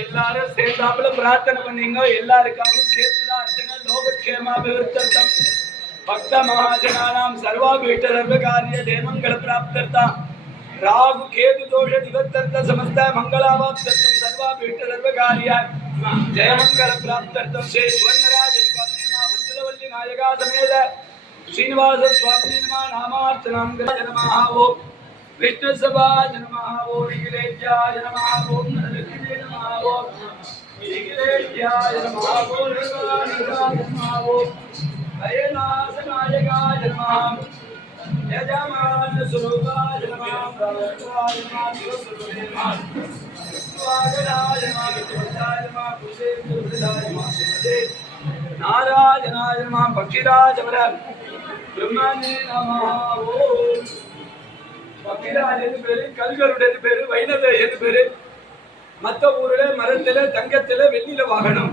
எல்லாரும் சேர்ந்தாப்புல பிரார்த்தனை பண்ணீங்க. எல்லாருக்காகவும் சேர்த்துதான் அர்ச்சனை லோகக்ஷேமாபிவிருத்தம் பக்த மகாஜனானாம் சர்வாபீஷ்ட சர்வகாரிய தேமங்கள பிராப்தர்த்தாம் ராகு கேது தோஷ நிவர்த்தர்த்த சமஸ்த மங்களாவாப்தர்த்தம் சர்வாபீஷ்ட சர்வகாரிய ஜெயமங்கள பிராப்தர்த்தம் ஸ்ரீ சுவர்ணராஜ சுவாமி நம வஞ்சலவல்லி நாயகா சமேத ஸ்ரீனிவாச சுவாமி நம நாமார்ச்சனம் நமஹ ஓம் विष्णु सभाज नमः ओम निखिलेशाय नमः ओम नरसिंहाय नमः ओम निखिलेशाय नमः ओम निखिलेशाय नमः ओम भयनाशनायकाय नमः यजमान स्वरूपाय नमः प्रवक्ताय नमः स्वागताय नमः विद्याय नमः पुरुषाय नमः नारायणाय नमः पक्षिराज ब्रह्मणे नमः ओम பக்கிராஜ் என்று பேரு, கல்கருடைய பேரு, வைணவ என்று பேரு. மற்ற ஊர்ல மரத்துல தங்கத்துல வெள்ளியில வாகனம்,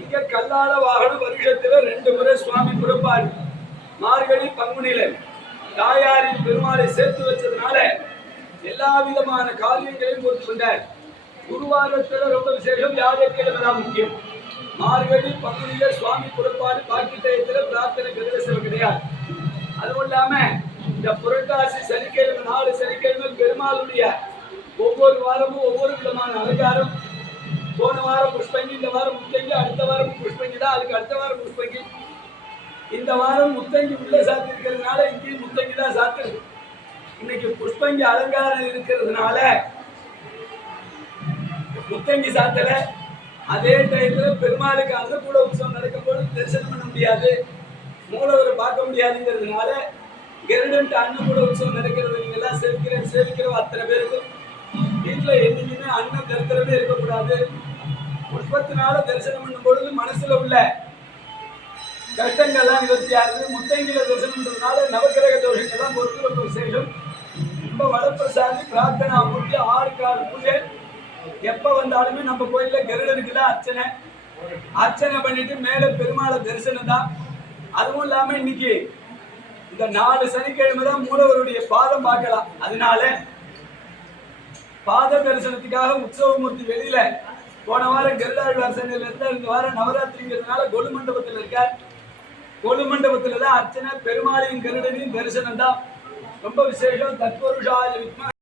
இங்க கல்லால வாகனம். வருஷத்துல 2 முறை சுவாமி புறப்பாடு. மார்கழி பங்குனில தாயாரின் பெருமாளை சேர்த்து வச்சதுனால எல்லா விதமான காரியங்களையும் பொறுத்து கொண்டார். குருவாரத்துல ரொம்ப விசேஷம், வியாழக்கிழமை முக்கியம். மார்கழி பங்குனில சுவாமி புறப்பாடு, பாக்கி டயத்துல பிரார்த்தனை கதிரசம் கிடையாது. அதுவும் இல்லாம இந்த புரட்டாசி சனிக்கிழமை 4 சனிக்கிழமை பெருமாளுடைய ஒவ்வொரு வாரமும் ஒவ்வொரு விதமான அலங்காரம். போன வாரம் புஷ்பங்கி, இந்த வாரம் முத்தங்கி, அடுத்த வாரம் புஷ்பங்கி தான், அதுக்கு அடுத்த வாரம் புஷ்பங்கி. இந்த வாரம் முத்தங்கி உள்ள சாத்திருக்கிறதுனால இங்கேயும் முத்தங்கி தான் சாத்திருக்கு. இன்னைக்கு புஷ்பங்கி அலங்காரம் இருக்கிறதுனால முத்தங்கி சாத்தல. அதே டயத்துல பெருமாளுக்கு அன்னக்கூட உற்சவம் நடக்கும்போது தரிசனம் பண்ண முடியாது, மூலவரை பார்க்க முடியாதுங்கிறதுனால கருடன் அன்னக்கூட உற்சவம் நடக்கிறது. நீங்க எல்லாம் சேவிக்கிறோம் அத்தனை பேருக்கும் வீட்டுல என்னைக்குமே அன்னம் தரித்திரமே இருக்கக்கூடாது. புஷ்பத்தினால தரிசனம் பண்ணும் பொழுது மனசுல உள்ள கஷ்டங்கள்லாம் நிவர்த்தி ஆகுது. முத்தங்கில தரிசனம் பண்றதுனால நவகிரக தோஷங்கள்லாம் பொறுத்து ரொம்ப விசேஷம். ரொம்ப வளப்பிரசாதி பிரார்த்தனா மூர்த்தி 6 கால் பூஜை. எப்ப வந்தாலுமே நம்ம கோயில்ல கருடனுக்குதான் அர்ச்சனை பண்ணிட்டு மேல பெருமாளை தரிசனம் தான். அதுவும் இல்லாம இன்னைக்கு இந்த 4 சனிக்கிழமை தான் மூலவருடைய பாதம் பார்க்கலாம். அதனால பாத தரிசனத்துக்காக உற்சவமூர்த்தி வெளியில போன வாரம் கருடாழ்வார் சன்னில இருந்தா, இந்த வாரம் நவராத்திரிங்கிறதுனால கொலு மண்டபத்தில் இருக்கார். கொலு மண்டபத்துல தான் அர்ச்சனை, பெருமாளையும் கருடனையும் தரிசனம் தான் ரொம்ப விசேஷம். தத்புருஷாய வித்மஹே